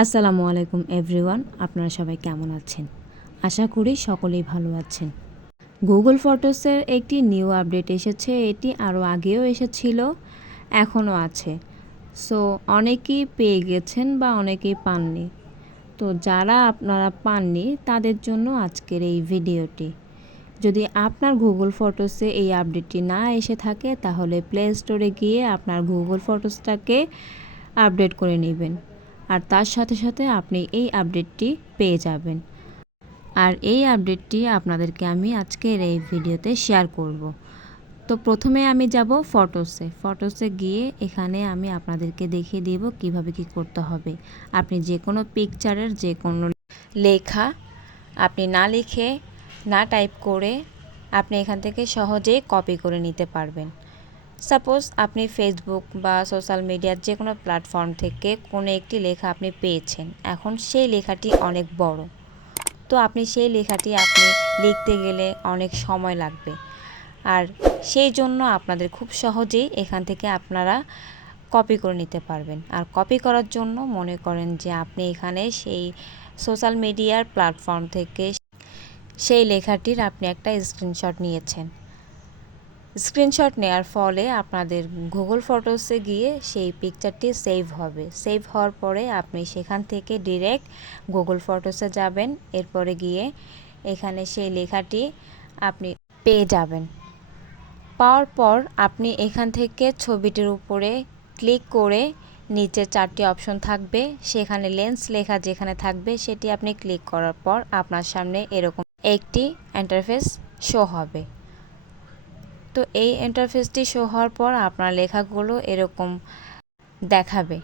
আসসালামু আলাইকুম এভরিওয়ান, আপনারা সবাই কেমন আছেন? আশা করি সকলেই ভালো আছেন। গুগল ফটোসের একটি নিউ আপডেট এসেছে। এটি আরও আগেও এসেছিল, এখনও আছে। সো অনেকেই পেয়ে গেছেন বা অনেকেই পাননি। তো যারা আপনারা পাননি তাদের জন্য আজকের এই ভিডিওটি। যদি আপনার গুগল ফটোসে এই আপডেটটি না এসে থাকে তাহলে প্লে স্টোরে গিয়ে আপনার গুগল ফটোসটাকে আপডেট করে নেবেন, আর তার সাথে সাথে আপনি এই আপডেটটি পেয়ে যাবেন। আর এই আপডেটটি আপনাদেরকে আমি আজকের এই ভিডিওতে শেয়ার করব। তো প্রথমে আমি যাব ফটোসে গিয়ে এখানে আমি আপনাদেরকে দেখিয়ে দিব কিভাবে কি করতে হবে। আপনি যে কোনো পিকচারের যে কোনো লেখা আপনি না লিখে না টাইপ করে আপনি এখান থেকে সহজেই কপি করে নিতে পারবেন। সাপোজ আপনি ফেসবুক বা সোশ্যাল মিডিয়ার যে কোনো প্ল্যাটফর্ম থেকে কোনো একটি লেখা আপনি পেয়েছেন, এখন সেই লেখাটি অনেক বড়, তো আপনি সেই লেখাটি আপনি লিখতে গেলে অনেক সময় লাগবে। আর সেই জন্য আপনাদের খুব সহজেই এখান থেকে আপনারা কপি করে নিতে পারবেন। আর কপি করার জন্য মনে করেন যে আপনি এখানে সেই সোশ্যাল মিডিয়ার প্ল্যাটফর্ম থেকে সেই লেখাটির আপনি একটা স্ক্রিনশট নিয়েছেন। স্ক্রিনশট নেওয়ার ফলে আপনাদের গুগল ফটোসে গিয়ে সেই পিকচারটি সেভ হবে। সেভ হওয়ার পরে আপনি সেখান থেকে ডিরেক্ট গুগল ফটোসে যাবেন। এরপরে গিয়ে এখানে সেই লেখাটি আপনি পেয়ে যাবেন। পাওয়ার পর আপনি এখান থেকে ছবিটির উপরে ক্লিক করে নিচে 4টি অপশন থাকবে, সেখানে লেন্স লেখা যেখানে থাকবে সেটি আপনি ক্লিক করার পর আপনার সামনে এরকম একটি ইন্টারফেস শো হবে। তো এই ইন্টারফেসটি শো হওয়ার পর আপনার লেখাগুলো এরকম দেখাবে।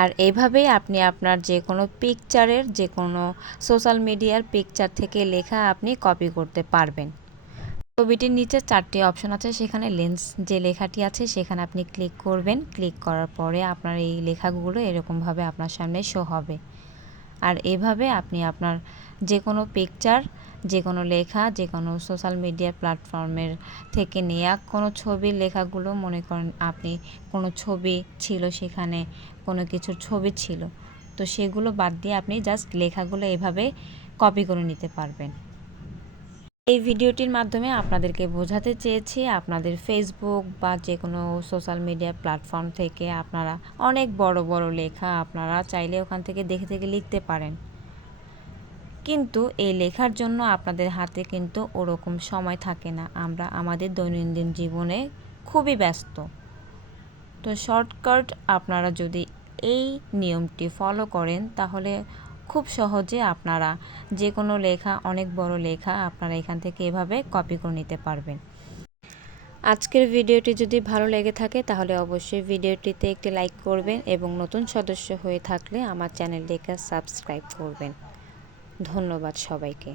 আর এইভাবেই আপনি আপনার যে কোনো পিকচারের যে কোনো সোশ্যাল মিডিয়ার পিকচার থেকে লেখা আপনি কপি করতে পারবেন। ছবিটির নিচে 4টি অপশন আছে, সেখানে লেন্স যে লেখাটি আছে সেখানে আপনি ক্লিক করবেন। ক্লিক করার পরে আপনার এই লেখাগুলো এরকমভাবে আপনার সামনে শো হবে। আর এভাবে আপনি আপনার যে কোনো পিকচার, যে কোনো লেখা, যে কোনো সোশ্যাল মিডিয়া প্ল্যাটফর্মের থেকে নেওয়া কোনো ছবির লেখাগুলো, মনে করেন আপনি কোনো ছবি ছিল, সেখানে কোনো কিছুর ছবি ছিল, তো সেগুলো বাদ দিয়ে আপনি জাস্ট লেখাগুলো এভাবে কপি করে নিতে পারবেন। এই ভিডিওটির মাধ্যমে আপনাদেরকে বোঝাতে চেয়েছি আপনাদের ফেসবুক বা যে কোনো সোশ্যাল মিডিয়া প্ল্যাটফর্ম থেকে আপনারা অনেক বড় বড় লেখা আপনারা চাইলে ওখান থেকে দেখে লিখতে পারেন, কিন্তু এই লেখার জন্য আপনাদের হাতে কিন্তু ওরকম সময় থাকে না। আমরা আমাদের দৈনন্দিন জীবনে খুবই ব্যস্ত। তো শর্টকাট আপনারা যদি এই নিয়মটি ফলো করেন তাহলে খুব সহজে আপনারা যে কোনো লেখা, অনেক বড় লেখা আপনারা এখান থেকে এভাবে কপি করে নিতে পারবেন। আজকের ভিডিওটি যদি ভালো লেগে থাকে তাহলে অবশ্যই ভিডিওটিতে একটি লাইক করবেন এবং নতুন সদস্য হয়ে থাকলে আমার চ্যানেলটিকে সাবস্ক্রাইব করবেন। ধন্যবাদ সবাইকে।